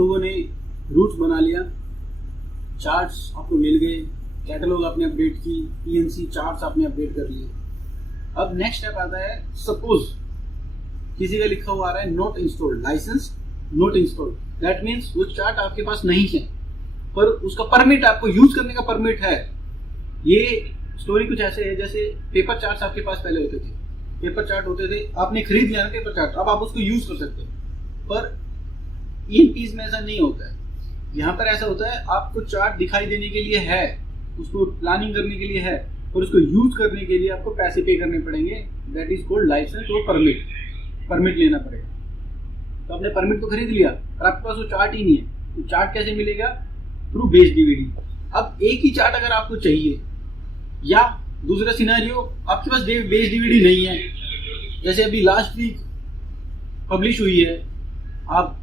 लोगों ने रूट्स बना लिया, चार्ट्स आपको मिल गए, कैटलॉग आपने अपडेट की, पीएनसी चार्ट्स आपने अपडेट कर लिए। अब नेक्स्ट स्टेप आता है, सपोज किसी का लिखा हुआ आ रहा है not installed, license not installed. That means वो चार्ट आपके पास नहीं है, पर उसका परमिट, आपको यूज करने का परमिट है। ये स्टोरी कुछ ऐसे है जैसे पेपर चार्ट्स आपके पास पहले होते थे, पेपर चार्ट होते थे, आपने खरीद लिया ना पेपर चार्ट, अब आप उसको यूज कर सकते हो। पर ईपीज में ऐसा नहीं होता है। यहाँ पर ऐसा होता है, आपको चार्ट दिखाई देने के लिए है, उसको प्लानिंग करने के लिए है, और उसको यूज करने के लिए आपको पैसे पे करने पड़ेंगे। दैट इज कॉल्ड लाइसेंस और परमिट लेना पड़ेगा। तो आपने परमिट तो खरीद लिया, पर आपके पास वो चार्ट ही नहीं है, तो चार्ट कैसे मिलेगा? Through based DVD. अब एक ही चार्ट अगर आपको चाहिए, या दूसरा सिनेरियो आपके पास बेस्ड डीवीडी नहीं है, जैसे अभी लास्ट वीक पब्लिश हुई है, आप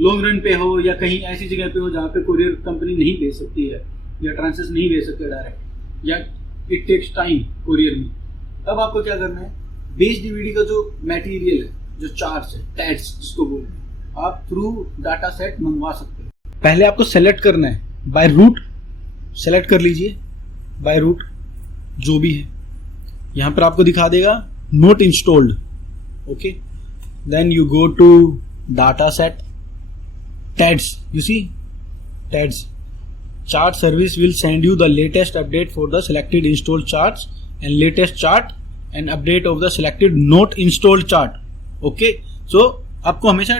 लॉन्ग रन पे हो या कहीं ऐसी जगह पे हो जहाँ पे कोरियर कंपनी नहीं भेज सकती है या ट्रांसफर नहीं भेज सकते डायरेक्ट, या इट टेक्स टाइम कोरियर में, तब आपको क्या करना है, बेस्ड डीवीडी का जो मटेरियल है, जो चार्ट्स है, टैग्स जिसको बोलते हैं, आप थ्रू डाटा सेट मंगवा सकते हैं। पहले आपको सेलेक्ट करना है बाय रूट, सेलेक्ट कर लीजिए बाय रूट जो भी है। यहाँ पर आपको दिखा देगा not installed, okay. Then you go to data set, tags, you see tags, chart service will send you the latest update for the selected installed charts and latest chart and update of the selected not installed chart, okay। so आपको हमेशा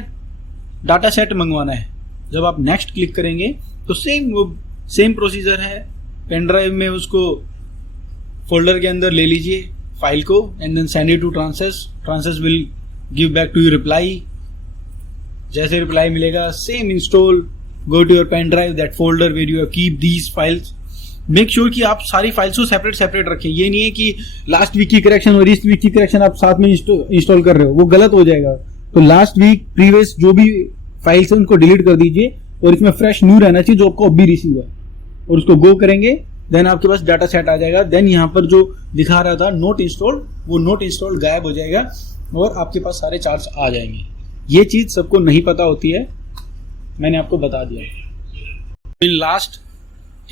data set मंगवाना है। जब आप next click करेंगे तो same procedure है, pen drive में उसको फोल्डर के अंदर ले लीजिए फाइल को, and then send it to Transas will give back to you reply. जैसे रिप्लाई मिलेगा, same install, go to your pen drive, that folder where you keep these files। make sure कि आप सारी फाइल्स को separate रखें। ये नहीं है कि लास्ट वीक की करेक्शन और इस वीक की करेक्शन आप साथ में इंस्टॉल कर रहे हो, वो गलत हो जाएगा। तो लास्ट वीक प्रीवियस जो भी फाइल्स है उनको डिलीट कर दीजिए, और इसमें फ्रेश न्यू रहना चाहिए जो आपको अभी रिसीव हुआ है, और उसको गो करेंगे, देन आपके पास डाटा सेट आ जाएगा। देन यहाँ पर जो दिखा रहा था नोट इंस्टॉल्ड, वो नोट इंस्टॉल्ड गायब हो जाएगा और आपके पास सारे चार्ट्स आ जाएंगे। ये चीज सबको नहीं पता होती है, मैंने आपको बता दिया। इन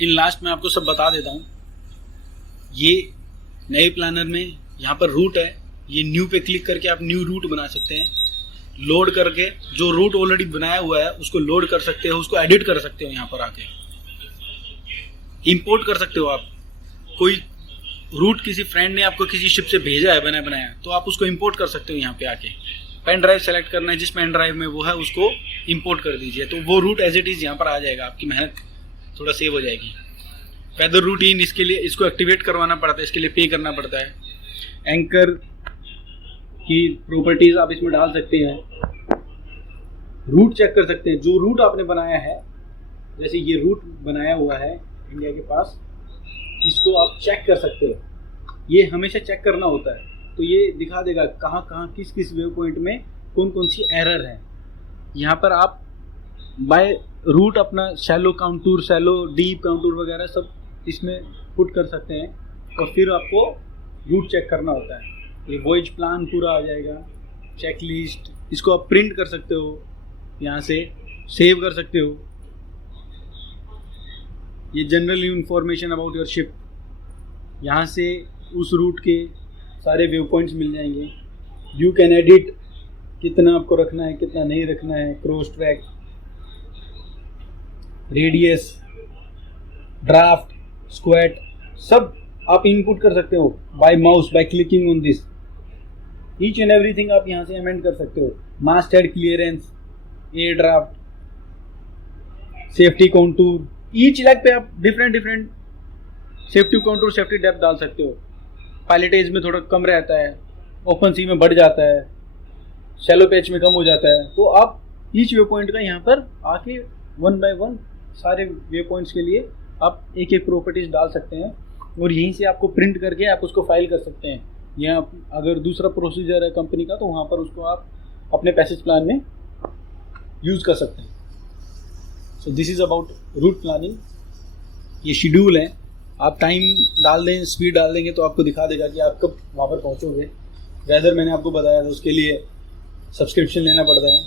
लास्ट मैं आपको सब बता देता हूँ। ये नए प्लानर में यहाँ पर रूट है, ये न्यू पे क्लिक करके आप न्यू रूट बना सकते हैं। लोड करके जो रूट ऑलरेडी बनाया हुआ है उसको लोड कर सकते हो, उसको एडिट कर सकते हो, यहाँ पर आके इंपोर्ट कर सकते हो। आप कोई रूट किसी फ्रेंड ने आपको किसी शिप से भेजा है बनाया, तो आप उसको इंपोर्ट कर सकते हो। यहाँ पे आके पेन ड्राइव सेलेक्ट करना है, जिस पेन ड्राइव में वो है उसको इंपोर्ट कर दीजिए, तो वो रूट एज इट इज यहाँ पर आ जाएगा। आपकी मेहनत थोड़ा सेव हो जाएगी। वेदर रूटीन, इसके लिए इसको एक्टिवेट करवाना पड़ता है, इसके लिए पे करना पड़ता है। एंकर की प्रॉपर्टीज आप इसमें डाल सकते हैं। रूट चेक कर सकते हैं, जो रूट आपने बनाया है, जैसे ये रूट बनाया हुआ है इंडिया के पास, इसको आप चेक कर सकते हो। ये हमेशा चेक करना होता है, तो ये दिखा देगा कहाँ किस वेव पॉइंट में कौन सी एरर है। यहाँ पर आप बाय रूट अपना शैलो काउंटूर, शैलो डीप काउंटूर वगैरह सब इसमें पुट कर सकते हैं, और फिर आपको रूट चेक करना होता है। ये वॉयज प्लान पूरा आ जाएगा, चेक लिस्ट, इसको आप प्रिंट कर सकते हो, यहाँ से सेव कर सकते हो। ये general information about your ship, यहाँ से उस रूट के सारे व्यू पॉइंट्स मिल जाएंगे। यू कैन एडिट, कितना आपको रखना है कितना नहीं रखना है, cross track, radius, draft, squat, सब आप इनपुट कर सकते हो by mouse, by clicking on this. Each and everything आप यहाँ से अमेंड कर सकते हो। Mast head clearance, air draft, safety contour, each leg पे आप different safety contour, safety depth डाल सकते हो। पायलटेज में थोड़ा कम रहता है, ओपन सी में बढ़ जाता है, शैलो पैच में कम हो जाता है, तो आप ईच व्यू पॉइंट का यहाँ पर आके वन बाय वन सारे व्यू पॉइंट्स के लिए आप एक प्रॉपर्टीज डाल सकते हैं, और यहीं से आपको प्रिंट करके आप उसको फाइल कर सकते हैं। या अगर दूसरा प्रोसीजर है कंपनी का, तो वहाँ पर उसको आप अपने पैसेज प्लान में यूज कर सकते हैं। So this is about route planning. ये शेड्यूल है, आप टाइम डाल दें, स्पीड डाल देंगे तो आपको दिखा देगा कि आप कब वहाँ पर पहुँचोगे। वेदर मैंने आपको बताया था, उसके लिए सब्सक्रिप्शन लेना पड़ता है।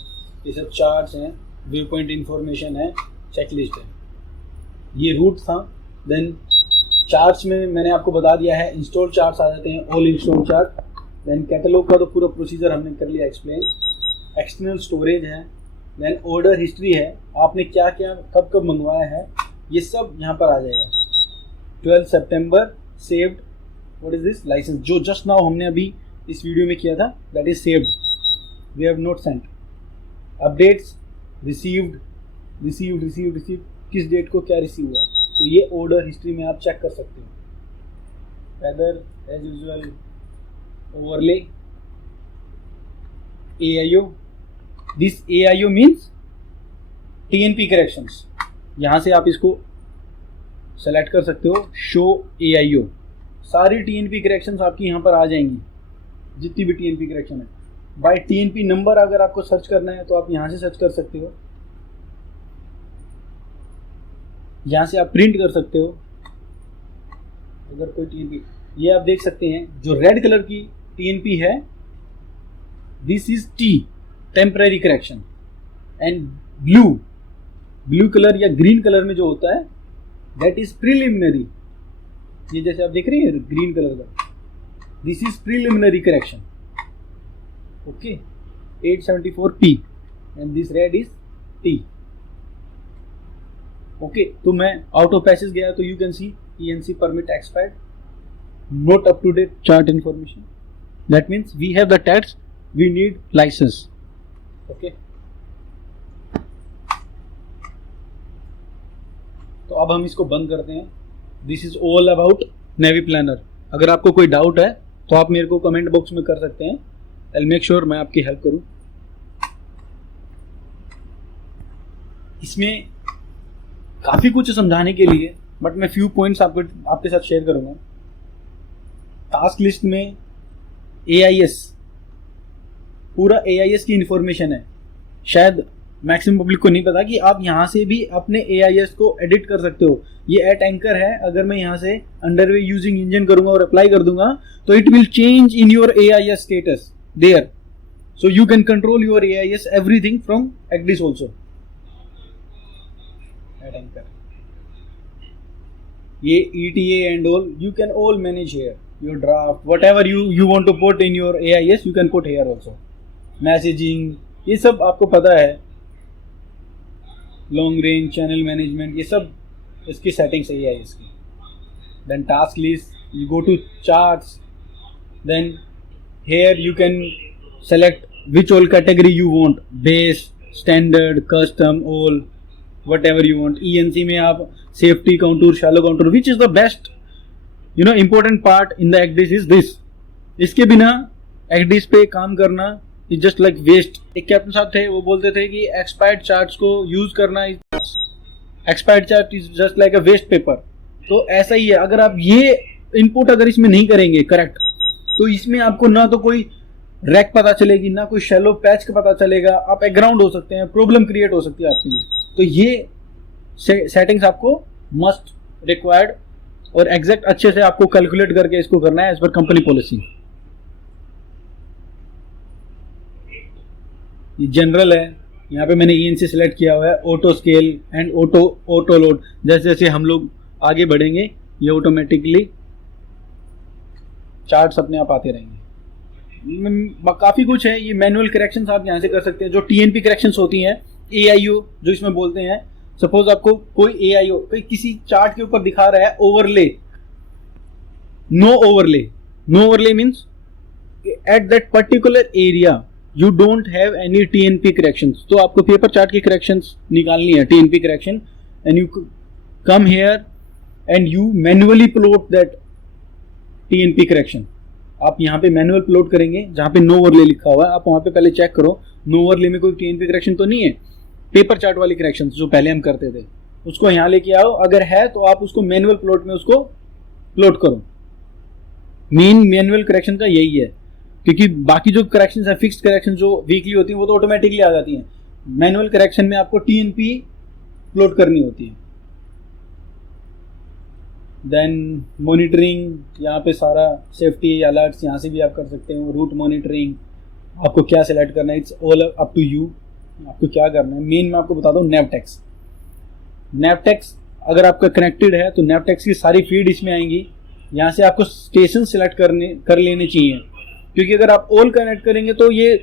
ये सब चार्ट्स हैं, व्यू पॉइंट इन्फॉर्मेशन है, चेकलिस्ट है, ये रूट था। देन चार्ट्स में मैंने आपको बता दिया है, इंस्टॉल चार्ट्स आ जाते हैं, all install chart. Then catalog का तो पूरा प्रोसीजर हमने कर लिया एक्सप्लेन। एक्सटर्नल स्टोरेज है, देन ऑर्डर हिस्ट्री है, आपने क्या क्या कब कब मंगवाया है, ये सब यहाँ पर आ जाएगा। 12 सितंबर saved, what is this, licence, जो जस्ट नाउ हमने अभी इस वीडियो में किया था, that is saved, we have not sent. Updates, received, किस डेट को क्या रिसीव हुआ, तो ये ऑर्डर हिस्ट्री में आप चेक कर सकते हो। Weather as usual, overlay, AIO, this AIO means TNP corrections, यहाँ से आप इसको सेलेक्ट कर सकते हो, शो AIO, सारी TNP करेक्शंस आपकी यहाँ पर आ जाएंगी, जितनी भी TNP करेक्शन है। बाय TNP नंबर अगर आपको सर्च करना है तो आप यहाँ से सर्च कर सकते हो, यहाँ से आप प्रिंट कर सकते हो अगर कोई TNP, ये आप देख सकते हैं जो रेड कलर की TNP है, this is T, temporary correction, and blue colour या ग्रीन कलर में जो होता है दैट इज प्रिलिमिनरी, ये जैसे आप देख रहे हैं ग्रीन कलर का, this is preliminary correction, okay, 874P, and this red is T, okay. तो मैं आउट ऑफ पैसेज गया तो you can see ENC permit expired, not up to date chart information, that means we have the tax, we need licence, okay. तो अब हम इसको बंद करते हैं। This is all about navi planner. अगर आपको कोई डाउट है तो आप मेरे को कमेंट बॉक्स में कर सकते हैं, आई विल मेक श्योर मैं आपकी हेल्प करूं। इसमें काफ़ी कुछ समझाने के लिए, बट मैं फ्यू पॉइंट्स आपके साथ शेयर करूंगा। टास्क लिस्ट में AIS, पूरा AIS की इंफॉर्मेशन है, शायद मैक्सिमम पब्लिक को नहीं पता कि आप यहाँ से भी अपने AIS को एडिट कर सकते हो। ये एट एंकर है, अगर मैं यहाँ से अंडरवे यूजिंग इंजन करूंगा और अप्लाई कर दूंगा तो it will change in your AIS status there, so you can control your AIS everything from ECDIS also. At anchor ये ETA and all you can all manage here, your draft, whatever you want to put in your AIS you can put here also. Messaging, ये सब आपको पता है, long range channel management, ये सब इसकी settings है AIS की। Then task list, you go to charts, then here you can select which all category you want, base, standard, custom, all, whatever you want. ENC में आप safety counter, shallow counter, which is the best important part in the ECDIS is this. इसके बिना ECDIS पे काम करना is just like waste. एक captain साहब थे, वो बोलते थे कि एक्सपायर्ड चार्ट्स को यूज करना, expired chart is just like a waste paper. तो ऐसा ही है, अगर आप ये इनपुट अगर इसमें नहीं करेंगे करेक्ट, तो इसमें आपको ना तो कोई रैक पता चलेगी, ना कोई शैलो पैच का पता चलेगा, आप बैकग्राउंड हो सकते हैं, प्रॉब्लम क्रिएट हो सकती है आपके लिए। तो ये सेटिंग्स आपको मस्ट रिक्वायर्ड और एग्जैक्ट अच्छे से आपको कैलकुलेट करके इसको करना है एज पर कंपनी पॉलिसी। ये जनरल है, यहाँ पे मैंने ENC सेलेक्ट किया हुआ है, auto scale and auto load. जैसे जैसे हम लोग आगे बढ़ेंगे ये ऑटोमेटिकली चार्ट्स अपने आप आते रहेंगे। काफ़ी कुछ है, ये मैनुअल करेक्शंस आप यहाँ से कर सकते हैं। जो TNP करेक्शंस होती हैं, AIO जो इसमें बोलते हैं, सपोज आपको कोई AIO कोई किसी चार्ट के ऊपर दिखा रहा है overlay, no overlay means at that particular area you don't have any TNP corrections. तो आपको पेपर चार्ट की करेक्शंस निकालनी है, TNP correction, and you come here and you manually plot that TNP correction. आप यहाँ पे मैनुअल प्लॉट करेंगे, जहाँ पे नो ओवरले लिखा हुआ है आप वहाँ पे पहले चेक करो नो ओवरले में कोई TNP करेक्शन तो नहीं है। पेपर चार्ट वाली करेक्शंस जो पहले हम करते थे उसको यहाँ लेके आओ, अगर है तो आप उसको मैनुअल प्लॉट में उसको प्लॉट करो। मेन मैनुअल करेक्शन का यही है, क्योंकि बाकी जो करेक्शंस है, फिक्स्ड करेक्शन जो वीकली होती हैं वो तो ऑटोमेटिकली आ जाती हैं। मैनुअल करेक्शन में आपको TNP प्लॉट करनी होती है। देन मॉनिटरिंग, यहाँ पे सारा सेफ्टी अलर्ट्स यहाँ से भी आप कर सकते हो। रूट मॉनिटरिंग, आपको क्या सिलेक्ट करना है, it's all up to you. आपको क्या करना है, मेन मैं आपको बताता हूँ। नैवटेक्स, नैवटेक्स अगर आपका कनेक्टेड है तो नैवटेक्स की सारी फीड इसमें आएंगी। यहाँ से आपको स्टेशन सिलेक्ट कर लेने चाहिए, क्योंकि अगर आप ऑल कनेक्ट करेंगे तो ये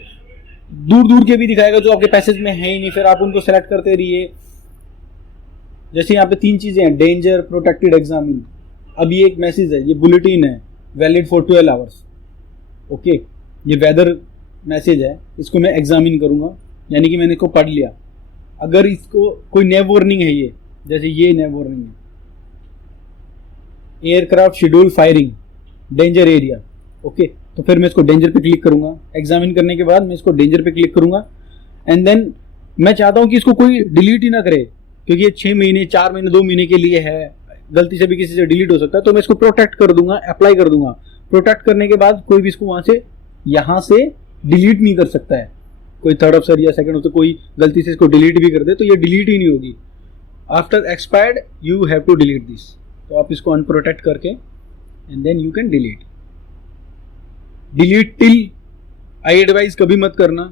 दूर दूर के भी दिखाएगा जो आपके पैसेज में है ही नहीं, फिर आप उनको सेलेक्ट करते रहिए। जैसे यहाँ पे 3 चीजें हैं, डेंजर, प्रोटेक्टेड, एग्जामिन। अब ये एक मैसेज है, ये बुलेटिन है, वैलिड फॉर 12 आवर्स। ओके, ये वेदर मैसेज है, इसको मैं एग्जामिन करूंगा, यानी कि मैंने इसको पढ़ लिया। अगर इसको कोई नेव वार्निंग है, ये जैसे ये नेव वार्निंग है, aircraft schedule firing, danger area. Okay, तो फिर मैं इसको डेंजर पे क्लिक करूंगा। एग्जामिन करने के बाद मैं इसको डेंजर पे क्लिक करूंगा। एंड देन मैं चाहता हूं कि इसको कोई डिलीट ही ना करे, क्योंकि ये 6 महीने, 4 महीने, 2 महीने के लिए है, गलती से भी किसी से डिलीट हो सकता है। तो मैं इसको प्रोटेक्ट कर दूंगा, अप्लाई कर दूंगा। प्रोटेक्ट करने के बाद कोई भी इसको वहां से, यहां से डिलीट नहीं कर सकता है। कोई थर्ड अफसर या सेकंड अफसर कोई गलती से इसको डिलीट भी कर दे तो ये डिलीट ही नहीं होगी। After expired you have to delete this. तो आप इसको अनप्रोटेक्ट करके and then you can delete. Delete till I advise कभी मत करना,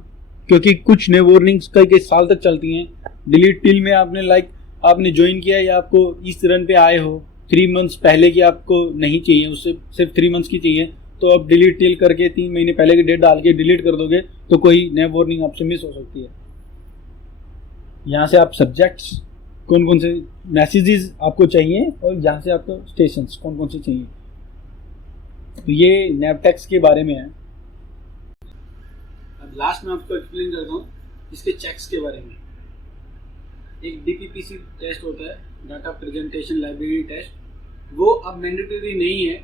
क्योंकि कुछ नए वार्निंग्स कई साल तक चलती हैं। डिलीट टिल में आपने ज्वाइन किया या आपको इस रन पे आए हो, 3 मंथ्स पहले की आपको नहीं चाहिए, उससे सिर्फ 3 मंथ्स की चाहिए, तो आप डिलीट टिल करके 3 महीने पहले की डेट डाल के डिलीट कर दोगे तो कोई नए वार्निंग आपसे मिस हो सकती है। यहाँ से आप सब्जेक्ट्स कौन कौन से मैसेजेस आपको चाहिए और यहाँ से आपको स्टेशंस कौन कौन से चाहिए। तो ये नैवटेक्स के बारे में है। अब लास्ट में आपको एक्सप्लेन करता हूँ इसके चेक्स के बारे में। एक DPPC टेस्ट होता है, डाटा प्रेजेंटेशन लाइब्रेरी टेस्ट, वो अब मैंडेटरी नहीं है,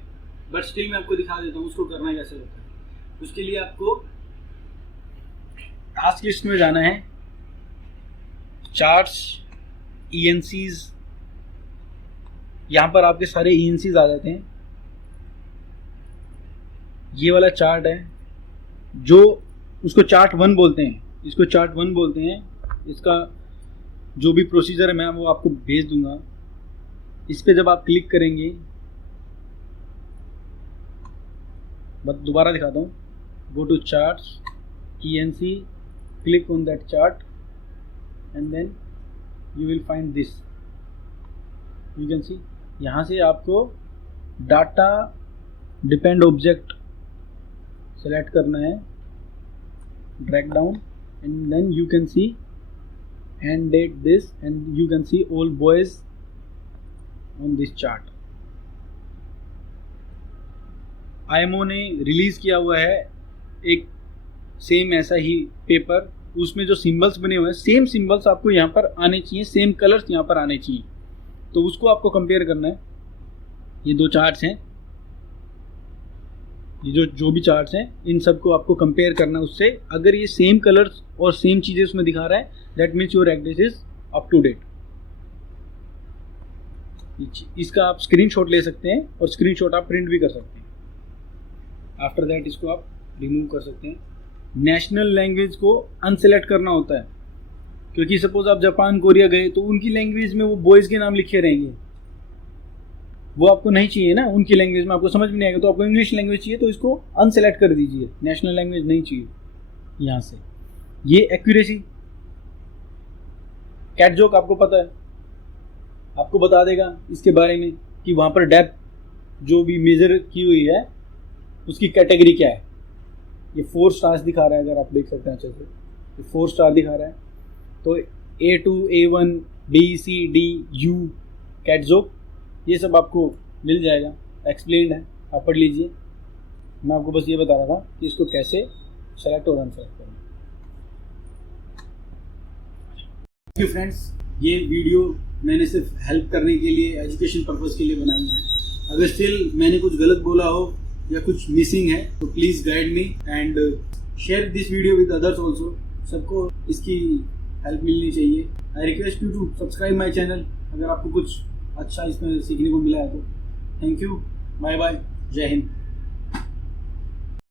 बट स्टिल मैं आपको दिखा देता हूँ उसको करना कैसे होता है। उसके लिए आपको टास्क लिस्ट में जाना है, चार्ट्स, ENCs, यहाँ पर आपके सारे ENCs आ जाते हैं। ये वाला चार्ट है जो उसको चार्ट 1 बोलते हैं, इसको चार्ट 1 बोलते हैं। इसका जो भी प्रोसीजर है मैं वो आपको भेज दूंगा। इस पे जब आप क्लिक करेंगे, बस दोबारा दिखाता हूँ, go to charts, ENC, click on that chart and then you will find this, you can see। यहाँ से आपको डाटा डिपेंड ऑब्जेक्ट सेलेक्ट करना है, drag down and then you can see end date this and you can see all buoys on this chart. IMO ने release किया हुआ है एक सेम ऐसा ही पेपर, उसमें जो सिंबल्स बने हुए हैं सेम सिंबल्स आपको यहाँ पर आने चाहिए, सेम कलर्स यहाँ पर आने चाहिए। तो उसको आपको कंपेयर करना है। ये 2 चार्ट्स हैं, ये जो भी चार्ट्स हैं इन सबको आपको कंपेयर करना है उससे। अगर ये सेम कलर्स और सेम चीजें उसमें दिखा रहा है, that means your address is up to date. इसका आप स्क्रीनशॉट ले सकते हैं और स्क्रीनशॉट आप प्रिंट भी कर सकते हैं। आफ्टर दैट इसको आप रिमूव कर सकते हैं। नेशनल लैंग्वेज को अनसेलेक्ट करना होता है, क्योंकि सपोज आप जापान, कोरिया गए तो उनकी लैंग्वेज में वो बॉयज के नाम लिखे रहेंगे, वो आपको नहीं चाहिए ना, उनकी लैंग्वेज में आपको समझ में नहीं आएगा। तो आपको इंग्लिश लैंग्वेज चाहिए तो इसको अनसेलेक्ट कर दीजिए, नेशनल लैंग्वेज नहीं चाहिए। यहाँ से ये एक्यूरेसी, कैट जोक आपको पता है, आपको बता देगा इसके बारे में कि वहाँ पर डेप्थ जो भी मेजर की हुई है उसकी कैटेगरी क्या है। ये 4 स्टार्स दिखा रहा है, अगर आप देख सकते हैं अच्छे से, ये 4 स्टार दिखा रहा है। तो A2, A1, B, C, D, U, CAT जोक, ये सब आपको मिल जाएगा, एक्सप्लेन्ड है, आप पढ़ लीजिए। मैं आपको बस ये बता रहा था कि इसको कैसे सेलेक्ट और अनसेलेक्ट करना। थैंक यू फ्रेंड्स, ये वीडियो मैंने सिर्फ हेल्प करने के लिए, एजुकेशन पर्पज़ के लिए बनाई है। अगर स्टिल मैंने कुछ गलत बोला हो या कुछ मिसिंग है तो please guide me and share this video with others also. सबको इसकी हेल्प मिलनी चाहिए। I request you to subscribe my channel अगर आपको कुछ अच्छा इसमें सीखने को मिला है तो। थैंक यू, बाय बाय, जय हिंद।